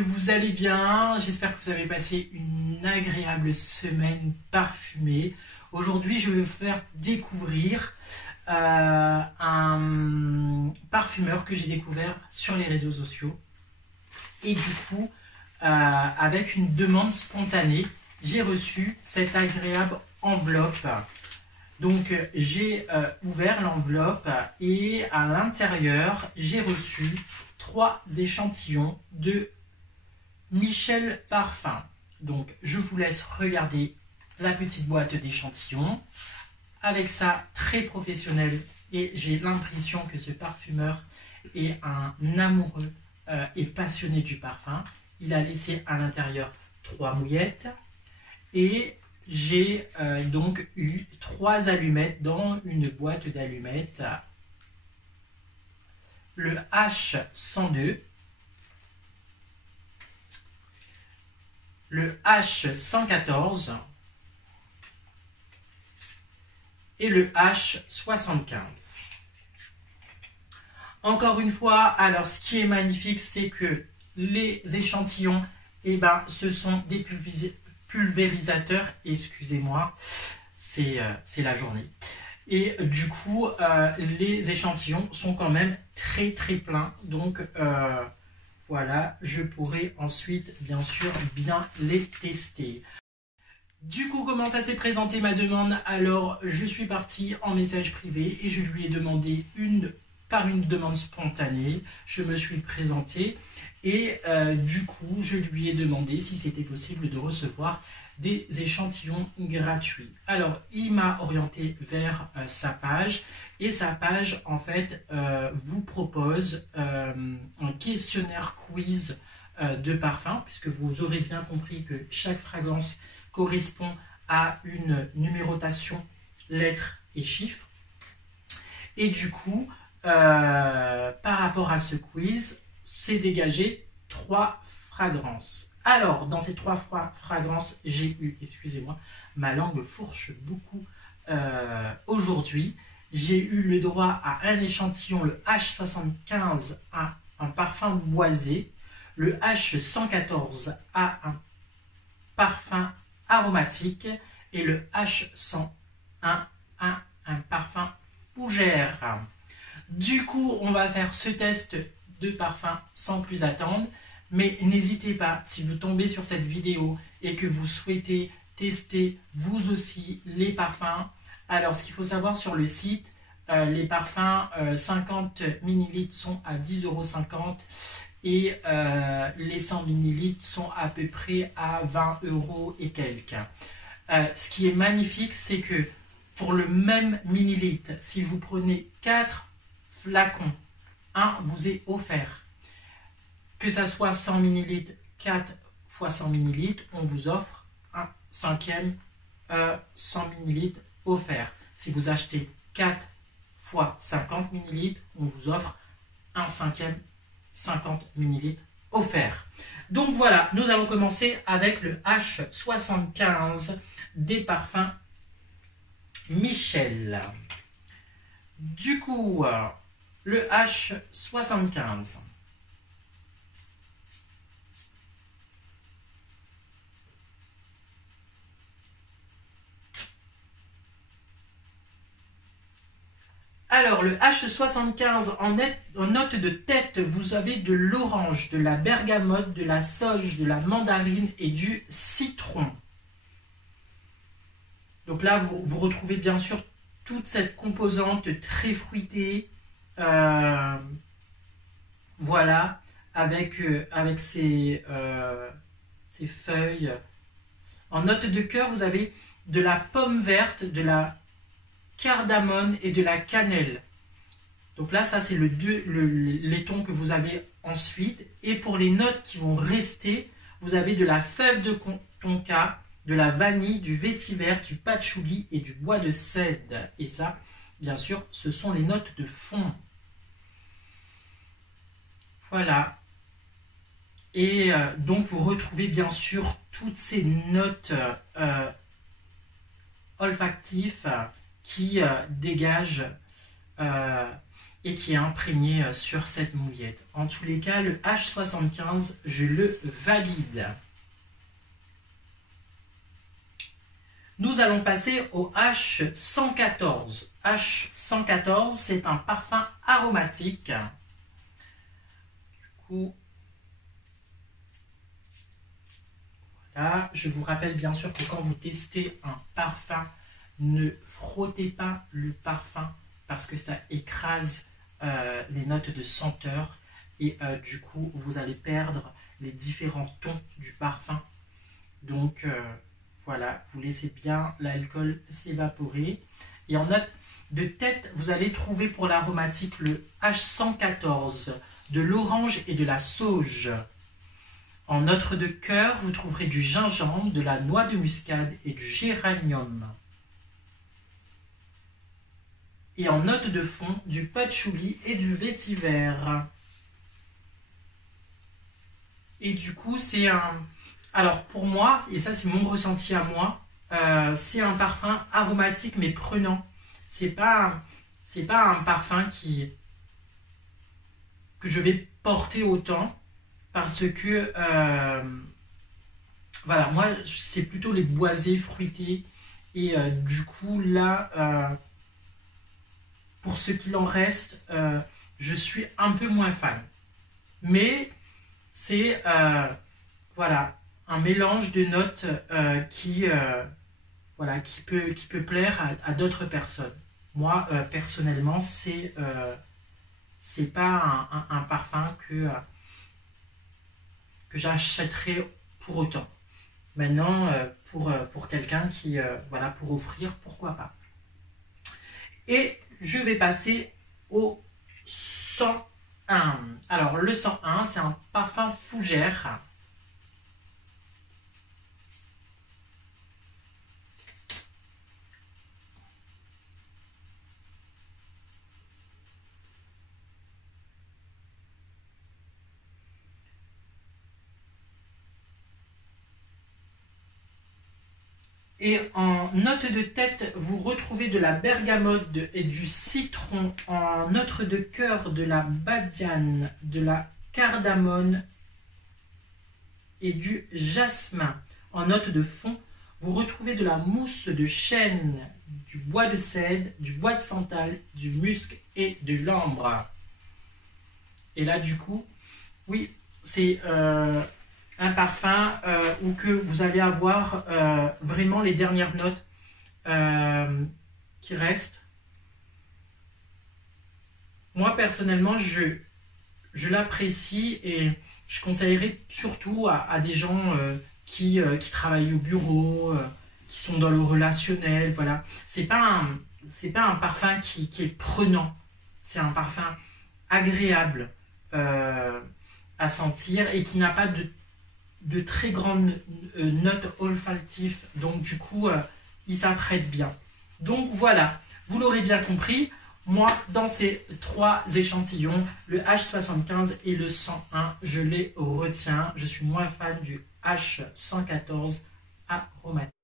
vous allez bien. J'espère que vous avez passé une agréable semaine parfumée. Aujourd'hui, je vais vous faire découvrir un parfumeur que j'ai découvert sur les réseaux sociaux. Et du coup, avec une demande spontanée, j'ai reçu cette agréable enveloppe. Donc, j'ai ouvert l'enveloppe et à l'intérieur, j'ai reçu 3 échantillons de Michel Parfum. Donc, je vous laisse regarder la petite boîte d'échantillons. Avec ça, très professionnel. Et j'ai l'impression que ce parfumeur est un amoureux et passionné du parfum. Il a laissé à l'intérieur 3 mouillettes. Et j'ai donc eu 3 allumettes dans une boîte d'allumettes. Le H102, le H114 et le H75. Encore une fois, alors ce qui est magnifique, c'est que les échantillons, ce sont des pulvérisateurs, excusez-moi, c'est la journée. Et du coup, les échantillons sont quand même très pleins. Donc voilà, je pourrai ensuite, bien sûr, bien les tester. Du coup, comment ça s'est présenté ma demande? Alors, je suis partie en message privé et je lui ai demandé par une demande spontanée. Je me suis présentée et du coup, je lui ai demandé si c'était possible de recevoir des échantillons gratuits. Alors, il m'a orienté vers sa page et sa page, en fait, vous propose un questionnaire quiz de parfum, puisque vous aurez bien compris que chaque fragrance correspond à une numérotation, lettres et chiffres. Et du coup, par rapport à ce quiz, c'est dégagé 3 fragrances. Alors, dans ces 3 fragrances, j'ai eu, excusez-moi, ma langue fourche beaucoup aujourd'hui. J'ai eu le droit à un échantillon, le H75, à un parfum boisé, le H114 à un parfum aromatique et le H101 à un parfum fougère. Du coup, on va faire ce test de parfum sans plus attendre. Mais n'hésitez pas, si vous tombez sur cette vidéo et que vous souhaitez tester vous aussi les parfums, alors ce qu'il faut savoir sur le site, les parfums 50 ml sont à 10,50 € et les 100 ml sont à peu près à 20 € et quelques. Ce qui est magnifique, c'est que pour le même millilitre, si vous prenez 4 flacons, un vous est offert. Que ça soit 100 ml, 4 fois 100 ml, on vous offre un 5e 100 ml offert. Si vous achetez 4 fois 50 ml, on vous offre un 5e 50 ml offert. Donc voilà, nous allons commencer avec le H75 des parfums Michel. Du coup, le H75. Alors, le H75, en note de tête, vous avez de l'orange, de la bergamote, de la sauge, de la mandarine et du citron. Donc là, vous retrouvez bien sûr toute cette composante très fruitée. Voilà, avec ces feuilles. En note de cœur, vous avez de la pomme verte, de la cardamone et de la cannelle. Donc là, ça c'est les tons que vous avez ensuite. Et pour les notes qui vont rester, vous avez de la fève de tonka, de la vanille, du vétiver, du patchouli et du bois de cèdre. Et ça, bien sûr, ce sont les notes de fond. Voilà. Et donc, vous retrouvez bien sûr toutes ces notes olfactives qui dégagent et qui est imprégné sur cette mouillette. En tous les cas, le H75, je le valide. Nous allons passer au H114. H114, c'est un parfum aromatique. Du coup, voilà, je vous rappelle bien sûr que quand vous testez un parfum, ne frottez pas le parfum parce que ça écrase les notes de senteur et du coup, vous allez perdre les différents tons du parfum. Donc, voilà, vous laissez bien l'alcool s'évaporer. Et en note de tête, vous allez trouver pour l'aromatique le H114, de l'orange et de la sauge. En note de cœur, vous trouverez du gingembre, de la noix de muscade et du géranium. Et en note de fond, du patchouli et du vétiver. Et du coup, c'est un... Alors pour moi, et ça c'est mon ressenti à moi, c'est un parfum aromatique mais prenant. C'est pas un parfum que je vais porter autant parce que voilà, moi c'est plutôt les boisés fruités et du coup là pour ce qu'il en reste, je suis un peu moins fan. Mais c'est voilà, un mélange de notes voilà, qui peut plaire à d'autres personnes. Moi, personnellement, c'est pas un parfum que j'achèterais pour autant. Maintenant, pour quelqu'un qui, voilà, pour offrir, pourquoi pas. Et je vais passer au 101. Alors, le 101, c'est un parfum fougère. Et en note de tête, vous retrouvez de la bergamote et du citron. En note de cœur, de la badiane, de la cardamone et du jasmin. En note de fond, vous retrouvez de la mousse de chêne, du bois de cèdre, du bois de santal, du musc et de l'ambre. Et là, du coup, oui, c'est... un parfum où que vous allez avoir vraiment les dernières notes qui restent. Moi, personnellement, je l'apprécie et je conseillerais surtout à des gens qui travaillent au bureau, qui sont dans le relationnel. Voilà. C'est pas un parfum qui est prenant. C'est un parfum agréable à sentir et qui n'a pas de très grandes notes olfactives, donc du coup il s'apprête bien. Donc voilà, vous l'aurez bien compris, moi dans ces trois échantillons, le H75 et le 101, je les retiens. Je suis moins fan du H114 aromatique.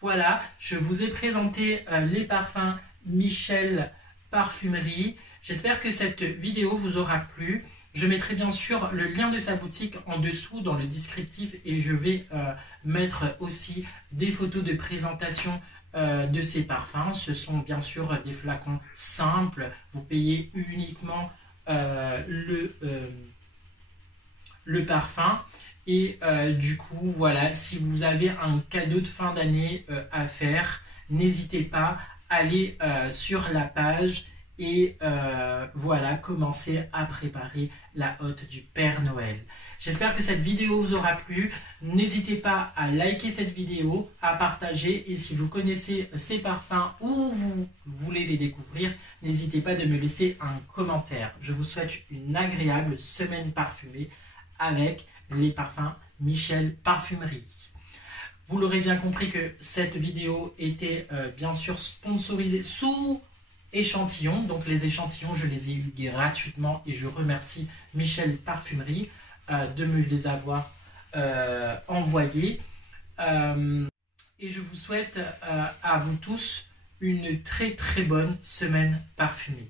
Voilà, je vous ai présenté les parfums Michel Parfumerie. J'espère que cette vidéo vous aura plu. Je mettrai bien sûr le lien de sa boutique en dessous dans le descriptif et je vais mettre aussi des photos de présentation de ces parfums. Ce sont bien sûr des flacons simples. Vous payez uniquement le parfum. Et du coup, voilà, si vous avez un cadeau de fin d'année à faire, n'hésitez pas, allez sur la page et voilà, commencer à préparer la hotte du Père Noël. J'espère que cette vidéo vous aura plu. N'hésitez pas à liker cette vidéo, à partager, et si vous connaissez ces parfums ou vous voulez les découvrir, n'hésitez pas de me laisser un commentaire. Je vous souhaite une agréable semaine parfumée avec les parfums Michel Parfumerie. Vous l'aurez bien compris que cette vidéo était bien sûr sponsorisée sous échantillons. Donc les échantillons, je les ai eus gratuitement et je remercie Michel Parfumerie de me les avoir envoyés. Et je vous souhaite à vous tous une très très bonne semaine parfumée.